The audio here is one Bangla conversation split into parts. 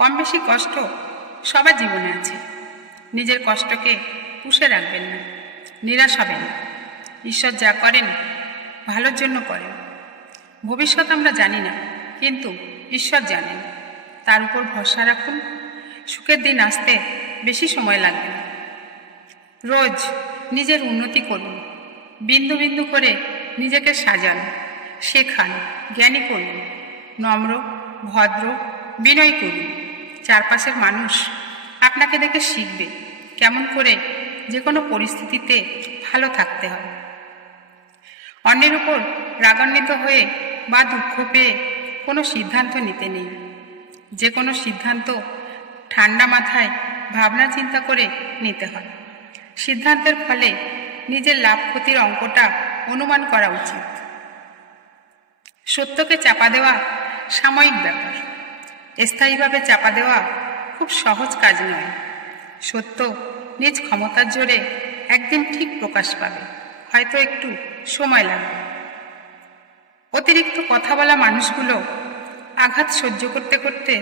কম বেশি কষ্ট সবার জীবনে আছে। নিজের কষ্টকে পুষে রাখবেন না, নিরাশ হবেন না। ঈশ্বর যা করেন ভালোর জন্য করেন। ভবিষ্যৎ আমরা জানি না, কিন্তু ঈশ্বর জানেন। তার উপর ভরসা রাখুন। সুখের দিন আসতে বেশি সময় লাগবে না। রোজ নিজের উন্নতি করুন। বিন্দু বিন্দু করে নিজেকে সাজান, শেখান, জ্ঞানী করুন। নম্র, ভদ্র, বিনয় করুন। চারপাশের মানুষ আপনাকে দেখে শিখবে কেমন করে যে কোনো পরিস্থিতিতে ভালো থাকতে হয়। অন্যের উপর রাগান্বিত হয়ে বা দুঃখ পেয়ে কোনো সিদ্ধান্ত নিতে নেই। যে কোনো সিদ্ধান্ত ঠান্ডা মাথায় ভাবনা চিন্তা করে নিতে হয়। সিদ্ধান্তের ফলে নিজের লাভ ক্ষতির অঙ্কটা অনুমান করা উচিত। সত্যকে চাপা দেওয়া সাময়িক ব্যাপার, স্থায়ীভাবে চাপা দেওয়া খুব সহজ কাজ নয়। সত্য নিজ ক্ষমতার জোরে একদিন ঠিক প্রকাশ পাবে, হয়তো একটু সময় লাগবে। অতিরিক্ত কথা বলা মানুষগুলো আঘাত সহ্য করতে করতে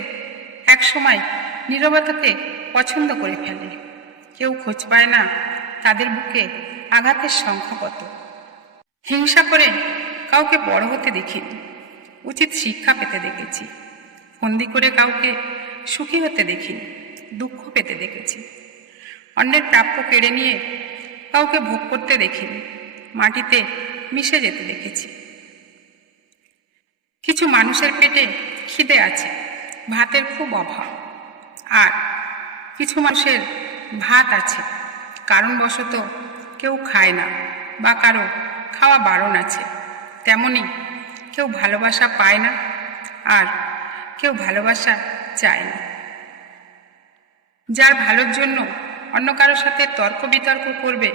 একসময় নীরবতাকে পছন্দ করে ফেলে। কেউ খোঁজ পায় না তাদের বুকে আঘাতের সংখ্যা কত। হিংসা করে কাউকে বড় হতে দেখিনি, উচিত শিক্ষা পেতে দেখেছি। ফন্দি করে কাউকে সুখী হতে দেখিনি, দুঃখ পেতে দেখেছি। অন্যের প্রাপ্য কেড়ে নিয়ে কাউকে ভোগ করতে দেখিনি, মাটিতে মিশে যেতে দেখেছি। কিছু মানুষের পেটে খিদে আছে, ভাতের খুব অভাব। আর কিছু মানুষের ভাত আছে, কারণবশত কেউ খায় না বা কারো খাওয়া বারণ আছে। তেমনি কেউ ভালোবাসা পায় না, আর কেউ ভালোবাসা চায় না। যার ভালোর জন্য অন্য কারোর সাথে তর্ক বিতর্ক করবে,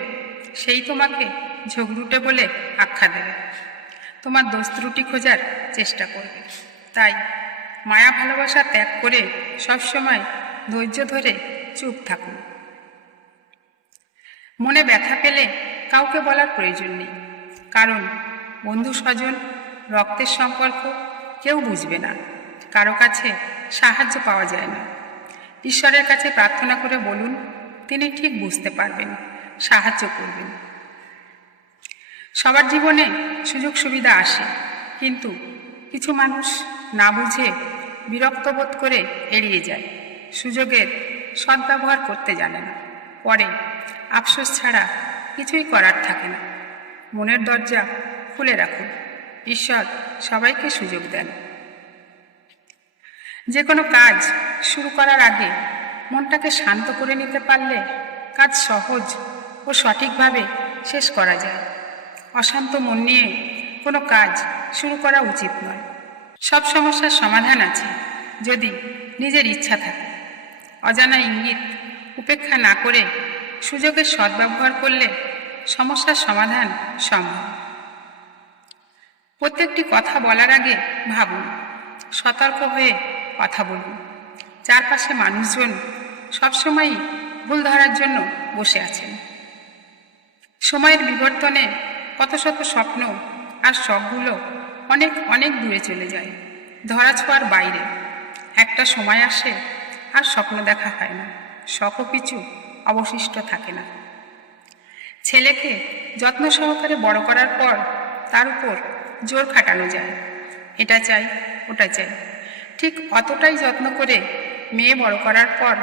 সেই তোমাকে ঝগড়ুটে বলে আখ্যা দেবে, তোমার দোষ ত্রুটি খোঁজার চেষ্টা করবে। তাই মায়া ভালোবাসা ত্যাগ করে সবসময় ধৈর্য ধরে চুপ থাকুন। মনে ব্যথা পেলে কাউকে বলার প্রয়োজন নেই, কারণ বন্ধু স্বজন রক্তের সম্পর্ক কেউ বুঝবে না। কারো কাছে সাহায্য পাওয়া যায় না। ঈশ্বরের কাছে প্রার্থনা করে বলুন, তিনি ঠিক বুঝতে পারবেন, সাহায্য করবেন। সবার জীবনে সুযোগ সুবিধা আসে, কিন্তু কিছু মানুষ না বুঝে বিরক্ত বোধ করে এড়িয়ে যায়। সুযোগের সদ্ব্যবহার করতে জানে না, পরে আফসোস ছাড়া কিছুই করার থাকে না। মনের দরজা খুলে রাখুন, ঈশ্বর সবাইকে সুযোগ দেন। যে কোনো কাজ শুরু করার আগে মনটাকে শান্ত করে নিতে পারলে কাজ সহজ ও সঠিকভাবে শেষ করা যায়। অশান্ত মন নিয়ে কোনো কাজ শুরু করা উচিত নয়। সব সমস্যার সমাধান আছে যদি নিজের ইচ্ছা থাকে। অজানা ইঙ্গিত উপেক্ষা না করে সুযোগের সদ্ব্যবহার করলে সমস্যার সমাধান সম্ভব। প্রত্যেকটি কথা বলার আগে ভাবুন, সতর্ক হয়ে কথা বলুন। চারপাশে মানুষজন সবসময়ই ভুল ধরার জন্য বসে আছেন। সময়ের বিবর্তনে কত শত স্বপ্ন আর শখগুলো অনেক অনেক দূরে চলে যায়, ধরা ছোঁয়ার বাইরে। একটা সময় আসে আর স্বপ্ন দেখা হয় না, শখও কিছু অবশিষ্ট থাকে না। ছেলেকে যত্ন সহকারে বড় করার পর তার উপর জোর খাটানো যায়, এটা চাই ওটা চাই। ঠিক অতটাই যত্ন করে মেয়ে বড় করার পর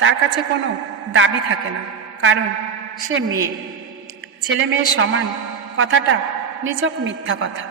তার কাছে কোনো দাবি থাকে না, কারণ সে মেয়ে। ছেলে মেয়ে সমান কথাটা নিছক মিথ্যা কথা।